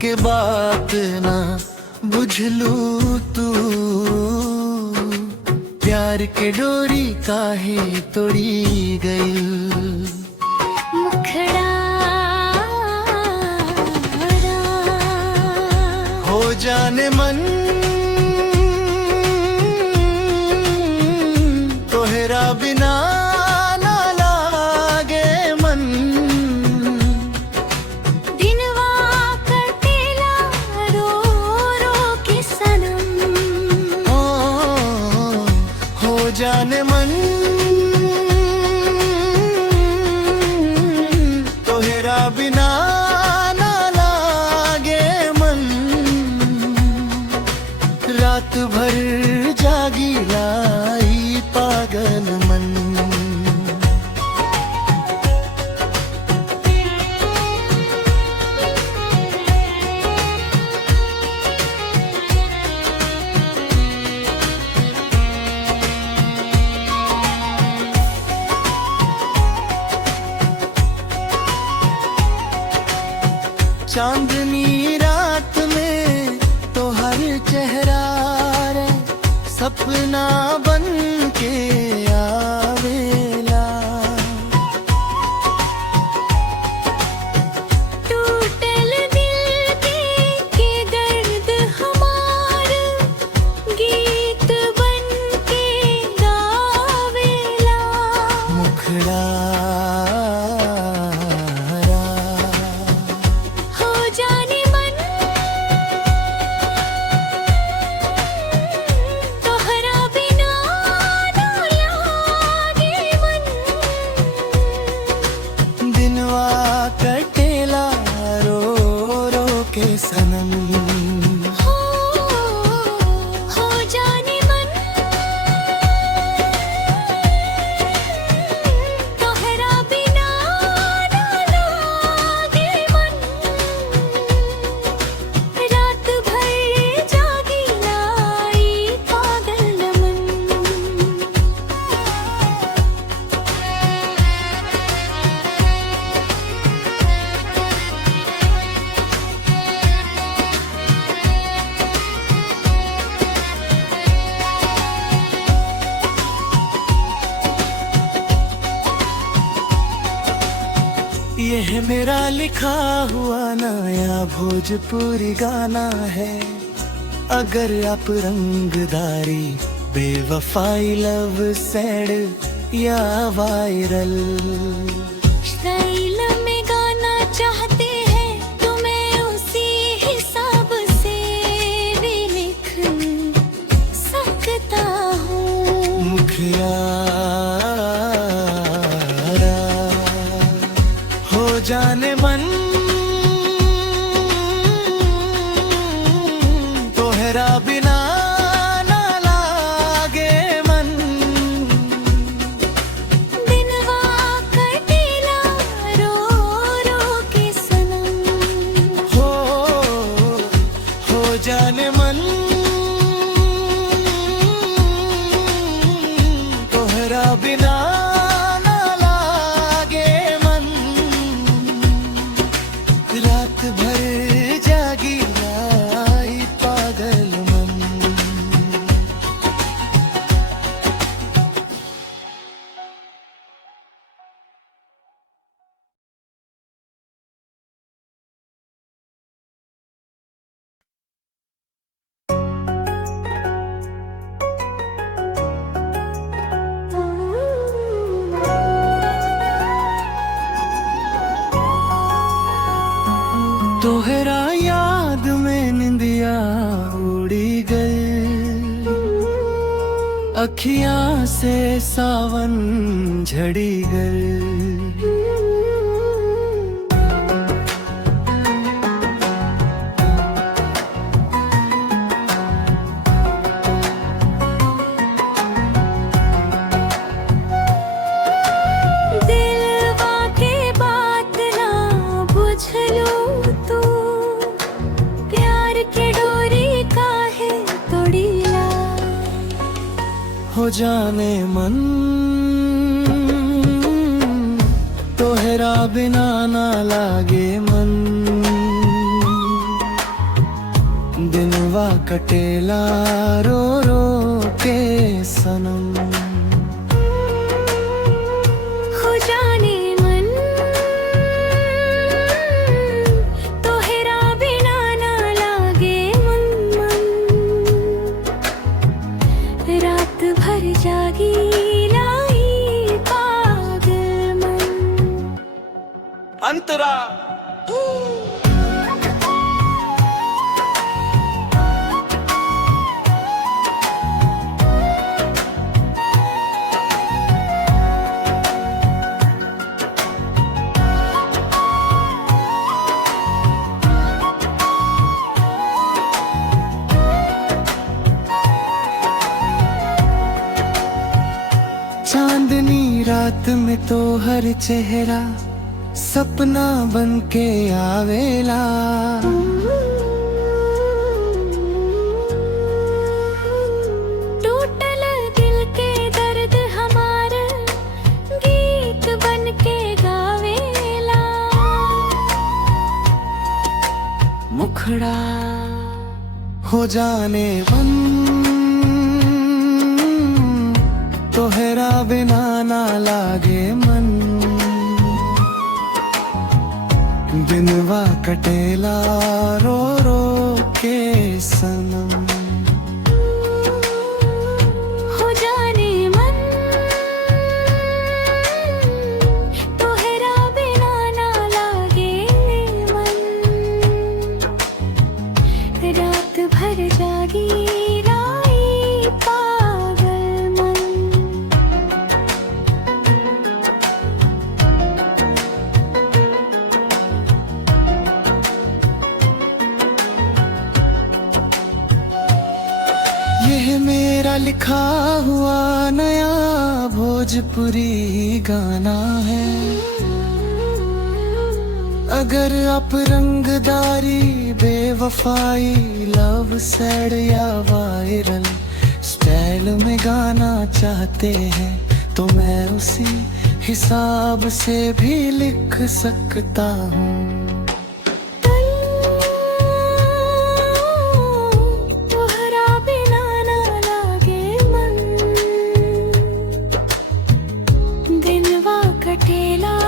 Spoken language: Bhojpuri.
के बात ना बुझलू तू। प्यार के डोरी काहे तोड़ी गई। मुखड़ा हो जाने मन तोहरा बिना ना लागे मन। दिनवा कटेला रो रो के सनम। हो जाने मन तोहरा बिना ना लागे मन। रात भर जागी लाई पागल मन। चांदनी रात में तो हर चेहरा रे सपना बन के आवेला। टूटल दिल के दर्द हमार गीत बन के गावेला। मुखड़ा हो जाने मन तोहरा बिना ना लागे मन। दिनवा कटेला रो रो के सनम। हो जाने मन तोहरा बिना ना लागे मन। रात भर जागी लाई पागल मन। यह मेरा लिखा हुआ नया भोजपुरी गाना है। अगर आप रंगदारी बेवफाई लव सैड या वायरल स्टाइल में गाना चाहते हैं तो मैं उसी हिसाब से भी लिख सकता हूँ। मुखिया हो जाने मन तोहरा बिना ना लागे मन। दिनवा कटेला रो रो के सनम। हो जाने मन तोहरा बिना ना लागे मन। रात भर जागी लाई पागल मन। तोहरा याद में निंदिया उड़ी गई। अखियां से सावन झड़ी गई। दिलवा के बात ना बुझलू तू। प्यार के डोरी काहे तोड़ीला। हो जाने मन तोहरा बिना ना लागे मन। दिनवा कटेला रो रो के सनम। हो जाने मन तोहरा बिना ना लागे मन मन। रात भर जागी लाई पागल मन। अंतरा चांदनी रात में तो हर चेहरा सपना बन के आवेला। टूटल दिल के दर्द हमारा गीत बन के गावेला। मुखड़ा हो जाने बन तोहरा बिना ना लागे मन। दिनवा कटेला रो रो के सनम। हो जाने मन तोहरा बिना ना लागे मन। रात भर जागी लाई पागल मन। यह मेरा लिखा हुआ नया भोजपुरी गाना है। अगर आप रंगदारी बेवफाई लव सैड या वायरल स्टाइल में गाना चाहते हैं तो मैं उसी हिसाब से भी लिख सकता हूँ। तोहरा बिना ना लागे मन। दिनवा कटेला